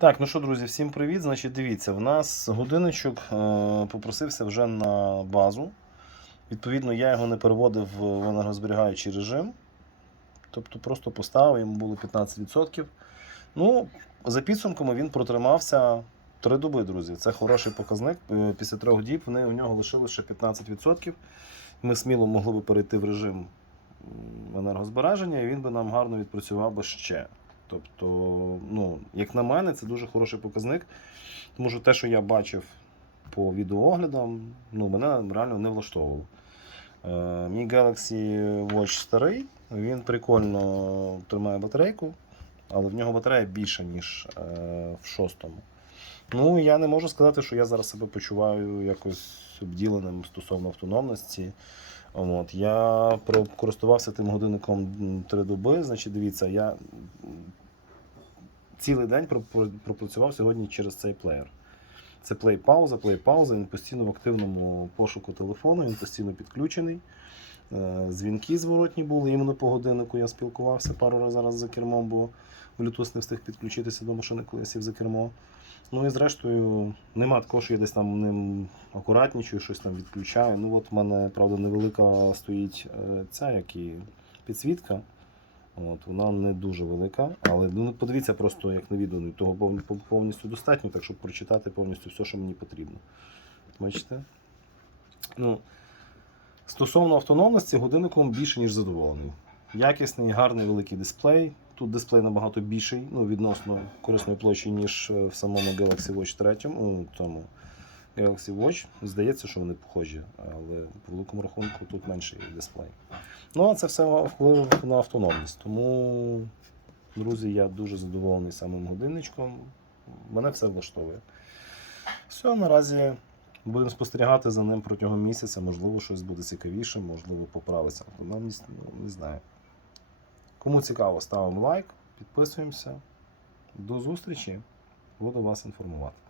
Так, ну що, друзі, всім привіт. Значить, дивіться, в нас годинничок е, попросився вже на базу. Відповідно, я його не переводив в енергозберігаючий режим. Тобто просто поставив, йому було 15%. Ну, за підсумками він протримався три доби, друзі. Це хороший показник. Е, Після трьох діб вони, у нього лишилося ще 15%. Ми сміло могли би перейти в режим енергозбереження, і він би нам гарно відпрацював би ще. Тобто, ну, як на мене, це дуже хороший показник. Тому що те, що я бачив по відеооглядам, ну, мене реально не влаштовувало. Е, мій Galaxy Watch старий, він прикольно тримає батарейку, але в нього батарея більша, ніж е, в шостому. Ну, я не можу сказати, що я зараз себе почуваю якось обділеним стосовно автономності. От, я користувався тим годинником три доби. Значить, дивіться, я цілий день пропрацював сьогодні через цей плеєр. Це плей-пауза, плей-пауза. Він постійно в активному пошуку телефону, він постійно підключений. Е, Дзвінки зворотні були, іменно по годиннику я спілкувався пару разів зараз за кермом, бо Bluetooth не встиг підключитися до машини, коли я сів за кермо. Ну і зрештою, нема такого, що я десь там ним акуратнічую, щось там відключаю. Ну от в мене, правда, невелика стоїть е, ця, як і підсвітка. От, вона не дуже велика, але ну, подивіться просто, як на відео, ну, того пов- пов- повністю достатньо, так щоб прочитати повністю все, що мені потрібно. Бачите? Ну, стосовно автономності, годинником більше, ніж задоволений. Якісний, гарний великий дисплей. Тут дисплей набагато більший, ну, відносно корисної площі, ніж е, в самому Galaxy Watch 3, ну, тому Galaxy Watch. Здається, що вони похожі, але по великому рахунку тут менший дисплей. Ну, а це все вплив на автономність. Тому, друзі, я дуже задоволений самим годинничком. Мене все влаштовує. Все, наразі будемо спостерігати за ним протягом місяця. Можливо, щось буде цікавіше, можливо, поправиться автономність. Ну, не знаю. Кому цікаво, ставимо лайк, підписуємося. До зустрічі. Буду вас інформувати.